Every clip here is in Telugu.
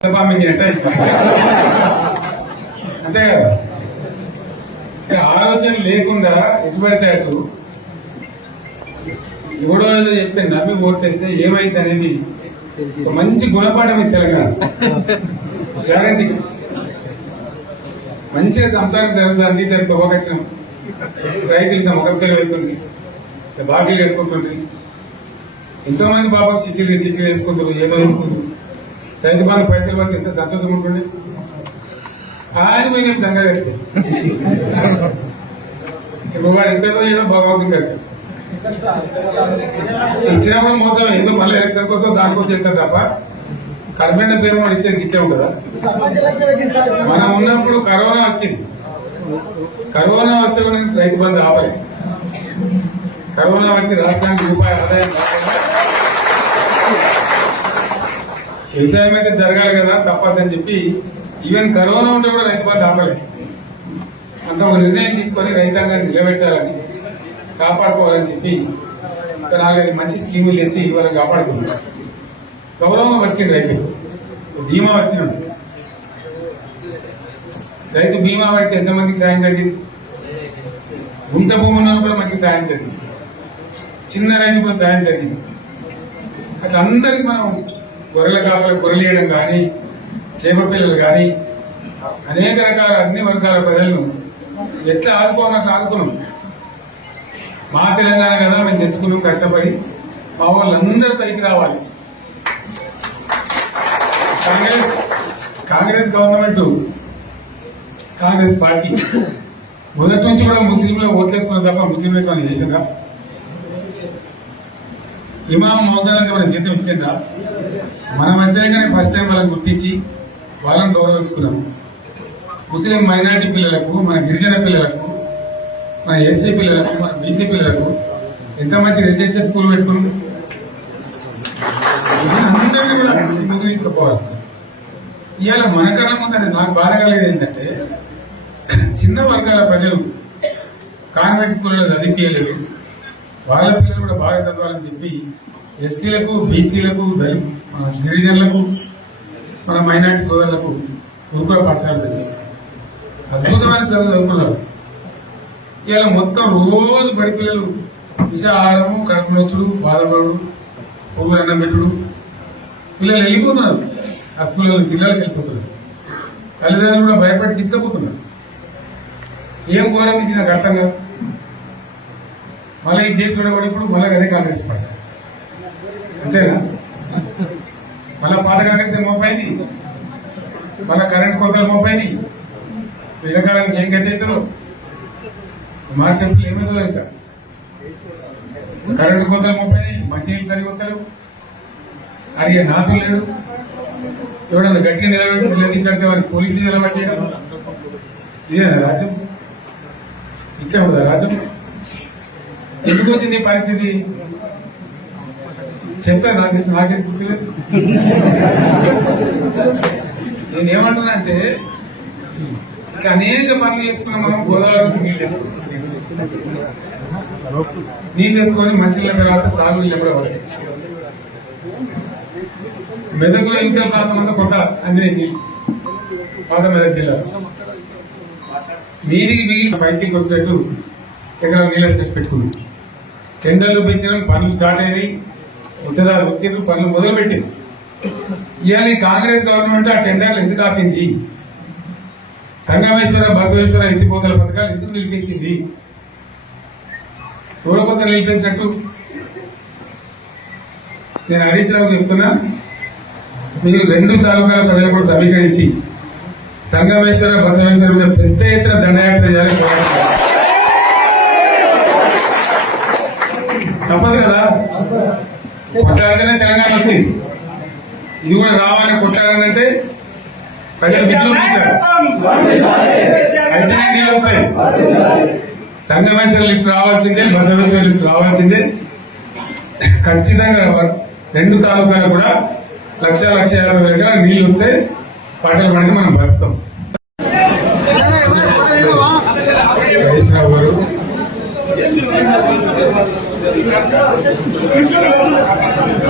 అంటే అంతే కదా ఆలోచన లేకుండా ఎటు పడితే అటు ఎవడో ఏదో చెప్తే నవ్వి ఓటేస్తే ఏమైంది అనేది ఒక మంచి గుణపాఠం ఇది తెలంగాణ. గ్యారంటీ మంచిగా సంసారం జరుగుతుంది దాని తవ్వకచ్చడం రైతులు ఇంత ముఖం తెలివైతుంది బాగా ఎడుకుంటుంది ఎంతో మంది పాపం సిటీలు సిటీలు వేసుకుంటారు ఏదో వేసుకుంటారు. రైతు బంధు పైసలు పడితే ఎంత సంతోషం ఉంటుంది? ఆయన పోయి నేను దంగా వేస్తే? ఇప్పుడు వాడు ఎంతలో చేయడం భగవంతుని కదా ఇచ్చినప్పుడు మోసం ఏదో మళ్ళీ ఎలక్షన్ కోసం దానికోసం చేస్తారు తప్ప? కర్మైన పేరు మనం ఇచ్చేది ఇచ్చాము కదా. మనం ఉన్నప్పుడు కరోనా వచ్చింది. కరోనా వస్తే కూడా రైతు బంధు ఆపలేదు కరోనా వచ్చి రాష్ట్రానికి రూపాయి ఆదాయం వ్యవసాయం అయితే జరగాలి కదా తప్పదని చెప్పి ఈవెన్ కరోనా ఉంటే కూడా రైతు బంధు ఆపలేదు అంత ఒక నిర్ణయం తీసుకొని రైతాంగాన్ని నిలబెట్టాలని కాపాడుకోవాలని చెప్పి ఒక నాలుగైదు మంచి స్కీములు తెచ్చి ఇవాళ కాపాడుకుంటున్నారు గౌరవంగా బతికింది రైతులు బీమా వచ్చినాడు. రైతు బీమా పడితే ఎంతమందికి సాయం జరిగింది? గుంట భూమి ఉన్న కూడా మంచిగా సాయం జరిగింది. చిన్న రైతు కూడా సాయం జరిగింది. అట్లా అందరికి మనం గొర్రెల కాపలు గొర్రెలేయడం కానీ చేప పిల్లలు కానీ అనేక రకాల అన్ని వర్గాల ప్రజలను ఎట్లా ఆదుకోవాలని అట్లా ఆదుకున్నాం. మా తెలంగాణ కదా మేము తెచ్చుకున్నాం కష్టపడి మా వాళ్ళందరూ పైకి రావాలి. Congress Congress government Congress party. మొదటి నుంచి కూడా ముస్లింలు ఓట్లేసుకున్న తప్ప ముస్లింలకు మనం చేసిందా ఇమాం మౌజాలకు మనం జీతం ఇచ్చిందా మన మధ్యలోనే ఫస్ట్ టైం వాళ్ళని గుర్తించి వాళ్ళని గౌరవించుకున్నాము ముస్లిం మైనార్టీ పిల్లలకు మన గిరిజన పిల్లలకు మన ఎస్సీ పిల్లలకు మన బీసీ పిల్లలకు ఎంత మంచి రెసిడెన్షియల్ స్కూల్ పెట్టుకున్నాం? అందరినీ కూడా ముందుకు తీసుకుపోవాలి. ఇవాళ మనకన్నా ముందు నాకు బాధ కలిగేది ఏంటంటే చిన్న వర్గాల ప్రజలు కాన్వెంట్ స్కూల్లో చదివించలేదు వాళ్ళ పిల్లలు కూడా బాగా చదవాలని చెప్పి ఎస్సీలకు బీసీలకు దళిత మన గిరిజనులకు మన మైనార్టీ సోదరులకు గురుకుల పాఠశాల పెట్టారు. అద్భుతమైన చదువు చదువుకున్నారు. ఇలా మొత్తం రోజు బడి పిల్లలు విషాహారము కడుపు నొచ్చుడు బాధపడు పువ్వు అన్నం పెట్టుడు. పిల్లలు వెళ్ళిపోతున్నారు. ఆ స్కూల్లో జిల్లాలకు వెళ్ళిపోతున్నారు. తల్లిదండ్రులు కూడా భయపడి తీసుకుపోతున్నారు. ఏం ఘోరం ఇది నాకు అర్థం కాదు. మళ్ళీ ఇది చేసి ఇప్పుడు మళ్ళీ అదే కాంగ్రెస్ పార్టీ. అంతేనా? మళ్ళా పాత కాంగ్రెస్ మోపైంది? మళ్ళా కరెంట్ కోతలు మోపైంది. పిల్లకాలానికి ఏం గతి అవుతారో మా చెప్పులు ఏమవుతుందో ఇంకా. కరెంట్ కోతలు మోపైనాయి మంచి సరిపోతారు అడిగే నాతో లేడు. ఎవడన్నా గట్టిగా నిలబెట్టి నిలదీసినట్టే వారికి పోలీసులు నిలబెట్టేయడం. ఇదే రాజ్యం ఇట్లా ఉండదా రాజ్యం ఎందుకు వచ్చింది పరిస్థితి? చెప్పా నాకు నాకే గుర్తులేదు నేను అంటే ఇట్లా అనేక పనులు చేసుకున్నా మనం గోదావరి నీళ్ళు తెచ్చుకున్నాం. నీళ్ళు తెచ్చుకొని మంచినీళ్ళ తర్వాత సాగు నీళ్ళు కూడా పడతాయి. మెదక్లో ఇంకా ప్రాంతం అంతా కొత్త అందినే నీళ్ళు. పాత మెదక్ జిల్లా. నీటికి నీళ్ళు పైచికి వచ్చేట్టు ఎక్కడ నీళ్ళ స్టెప్ పెట్టుకున్నాం. టెండర్లు పిలిచడం పనులు స్టార్ట్ అయినాయి. ఉత్తదారు వచ్చిండ్రు పనులు మొదలు పెట్టింది ఇవాళ కాంగ్రెస్ గవర్నమెంట్ ఆ టెండర్లు ఎందుకు ఆపింది? సంగమేశ్వర బసవేశ్వర ఎత్తిపోతల పథకాలు ఎందుకు నిలిపేసింది? ఎవరి కోసం నిలిపేసినట్టు? నేను హరీష్ రావు చెప్తున్నా మీరు రెండు తాలూకాల ప్రజలు కూడా సమీకరించి సంగమేశ్వర బసవేశ్వర మీద పెద్ద ఎత్తున దండయాత్ర చేయాలని తప్పదు కదా కొట్లాడితేనే తెలంగాణ వచ్చింది ఇది కూడా రావాలని కొట్లాడాలంటే ప్రజలు నీళ్ళు వస్తాయి. సంగమేశ్వర లిఫ్ట్ రావాల్సిందే బసవేశ్వర లిఫ్ట్ రావాల్సిందే. ఖచ్చితంగా రెండు తాలూకాలు కూడా లక్ష లక్ష యాభై వేల నీళ్ళు వస్తే పంటలు పండితే మనం బతుకుతాం గారు.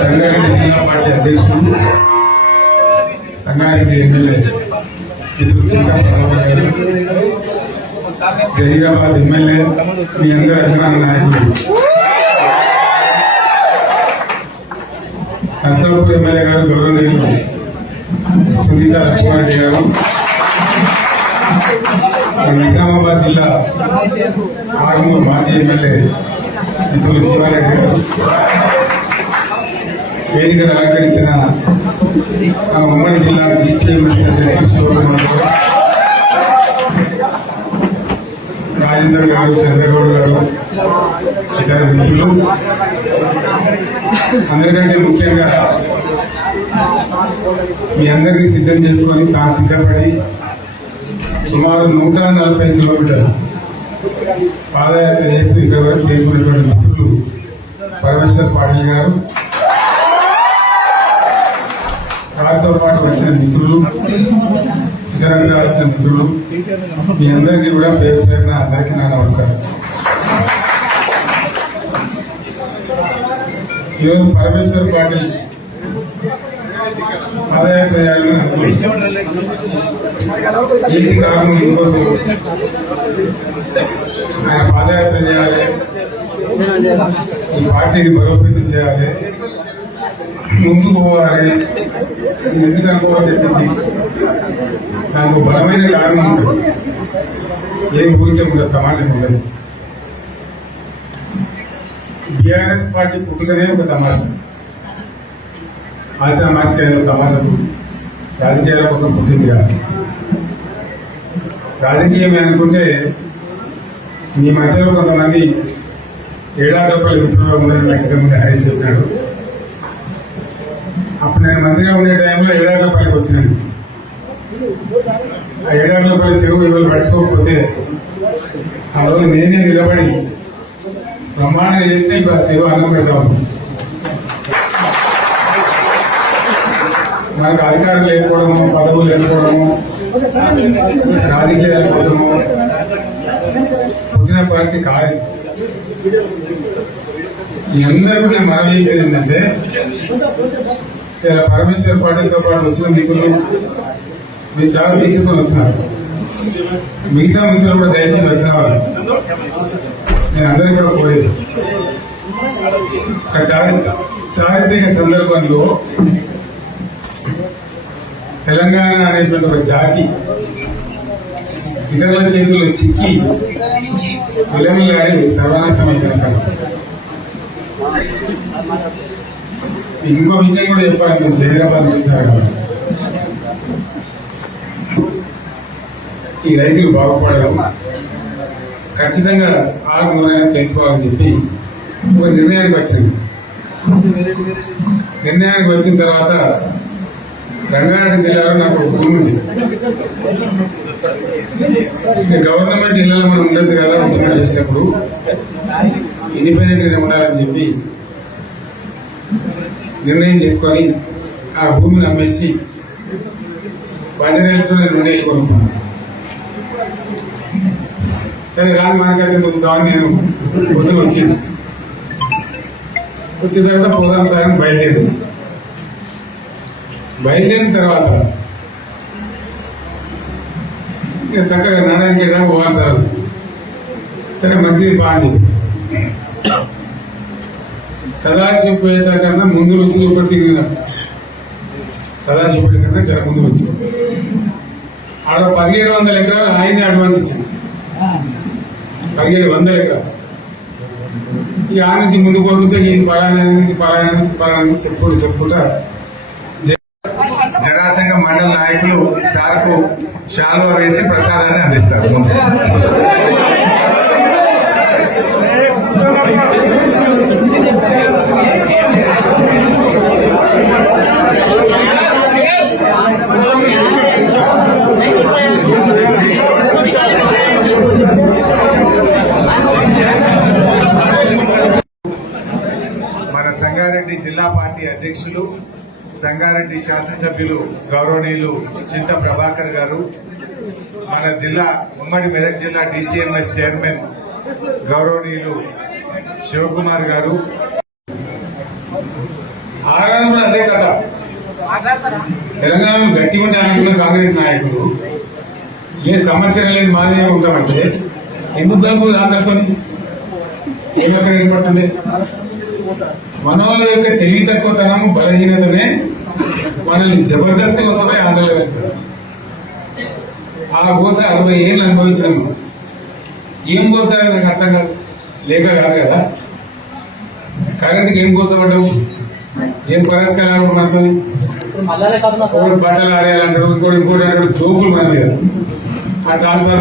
సంగారెడ్డి జిల్లా పార్టీ అధ్యక్షుడు సంగారెడ్డి ఎమ్మెల్యే మిత్రులు చింతా గారు జహీరాబాద్ ఎమ్మెల్యే మీ అందరి అభిమాన నాయకులు నర్సాపూర్ ఎమ్మెల్యే గారు గౌరవనీయులు సునీత లక్ష్మారెడ్డి గారు నిజామాబాద్ జిల్లా ఆర్మూర్ మాజీ ఎమ్మెల్యే మిత్రులు శివారెడ్డి గారు వేదికను అలంకరించిన ఆ ఉమ్మడి జిల్లా డీసీఎంఎస్ అధ్యక్షులు శివకుమార్ గారు, రాజేంద్ర గారు చంద్రగౌడ్ గారు ఇతర మిత్రులు. అందరికంటే ముఖ్యంగా మీ అందరినీ సిద్ధం చేసుకొని తాను సిద్ధపడి సుమారు నూట నలభై కిలోమీటర్లు పాదయాత్ర చేస్తూ ఇక్కడ వరకు చేరుకున్నటువంటి మిత్రులు పాటిల్ గారు. వారితో పాటు వచ్చిన మిత్రులు ఇతర వచ్చిన మిత్రులు మీ అందరికీ కూడా పేరు పేరున అందరికీ నా నమస్కారం. ఈరోజు పరమేశ్వర్ పాటిల్ ఆదాయ ప్రయాణం అనుకున్నాను. కారణం? ఇంకోసం ఆయన పాదయాత్ర చేయాలి. ఈ పార్టీని బలోపేతం చేయాలి. ముందు పోవాలి. ఎందుకు అనుకోవాల్సి వచ్చింది దానికి బలమైన కారణం ఉంటుంది ఏం ఊరికే ఉండదు తమాషా ఉండదు బీఆర్ఎస్ పార్టీ పుట్టినదే ఒక తమాషా. ఆశామాషి అయిన తమాషా రాజకీయాల కోసం పుట్టింది కాదు రాజకీయం అనుకుంటే మీ మధ్యలో కొంతమంది ఏడాది రూపాయలు మిత్రులు ఉందని నాకు ఇంతకుముందు చెప్పాడు. అప్పుడు నేను మంత్రిగా ఉండే టైంలో ఏడాది రూపాయలకు వచ్చినాను. ఆ ఏడాది రూపాయల చెరువు ఇవాళ పడుచుకోకపోతే ఆ రోజు నేనే నిలబడి బ్రహ్మాండం చేస్తే ఇప్పుడు ఆ చెరువు అన్నం పెడతా మనకు అధికారం లేకపోవడము పదవులు లేకపోవడము రాజకీయాల కోసము పుట్టిన పార్టీ కాదు మీ అందరూ నేను మనవి చేసేది ఏంటంటే ఇలా పరమేశ్వర పార్టీతో పాటు వచ్చిన మిత్రులు మీరు చాలా దీక్షతో వచ్చినారు. మిగతా మిత్రులు కూడా దయచేసి వచ్చిన వాళ్ళు నేను అందరికీ కూడా కోరేది. ఒక చారి చారిత్రక సందర్భంలో తెలంగాణ అనేటువంటి ఒక జాతి ఇతరుల చేతిలో చిక్కి విలమిలాడి సర్వనాశనం అయిపోయిన ఇంకో విషయం కూడా చెప్పాలి నేను జైరాబాద్ చూసాను ఈ రైతులు బాగుపడడం ఖచ్చితంగా ఆరు నూనె తెలుసుకోవాలని చెప్పి ఒక నిర్ణయానికి వచ్చింది. నిర్ణయానికి వచ్చిన తర్వాత రంగారెడ్డి జిల్లాలో నాకు ఒక భూమి ఉంది. ఇక గవర్నమెంట్ ఇళ్ళలో మనం ఉండదు కదా ఉద్యోగం చేసేటప్పుడు. ఇండిపెండెంట్గా ఉండాలని చెప్పి నిర్ణయం చేసుకొని ఆ భూమిని అమ్మేసి పదిహేను నేను ఉండేది కొనుక్కున్నాను. సరే రాని మనకైతే ముందుదామని నేను పొద్దున వచ్చింది. వచ్చిన తర్వాత పోదాం సార్ అని బయలుదేరిన తర్వాత ఇక చక్కగా నారాయణ దాకా పోవాలి సార్. సరే మంచిది బాగా సదాశివ సదాశివపేట కన్నా ముందు వచ్చి ఒకటి సదాశివ సదాశివపేట కన్నా చాలా ముందు వచ్చి ఆడ పదిహేడు వందల ఎకరాలు ఆయనే అడ్వాన్స్ ఇచ్చింది. పదిహేడు వందల ఎకరాలు. ఇక ఆ నుంచి ముందు పోతుంటే ఈ పలానా పలానా పలానా చెప్పుకుంటూ చెప్పుకుంటా జనసంఘ మండల నాయకులు షార్కు శాలువ వేసి ప్రసాదాన్ని అందిస్తారు. మన సంగారెడ్డి జిల్లా పార్టీ అధ్యక్షులు సంగారెడ్డి శాసనసభ్యులు గౌరవనీయులు చింత ప్రభాకర్ గారు మన జిల్లా ఉమ్మడి మెదక్ జిల్లా డిసిఎంఎస్ చైర్మన్ గౌరవనీయులు శివకుమార్ గారు. ఆడగానే అదే కథ. తెలంగాణలో గట్టిగా ఉంటే కాంగ్రెస్ నాయకులు ఏ సమస్య లేదు మాదే ఉంటామంటే ఎందుకు కలుపు అందరితో ఏమక్కడ ఏర్పడుతుంది మన వాళ్ళ యొక్క తెలివి తక్కువతనం బలహీనతనే మనల్ని జబర్దస్తి ఆంధ్రలో వెళ్తారు ఆ గోస అరవై ఏళ్ళు అనుభవించాను. ఏం గోస నాకు అర్థం కాదు. లేక కాదు కదా? కరెంట్కి ఏం గోస పడ్డావు? ఏం పరిష్కారాలు మనతో బట్టలు ఆడేయాలంటాడు ఇంకోటి ఇంకోటి అంటాడు జోకులు మన మీద ఆ ట్రాన్స్ఫర్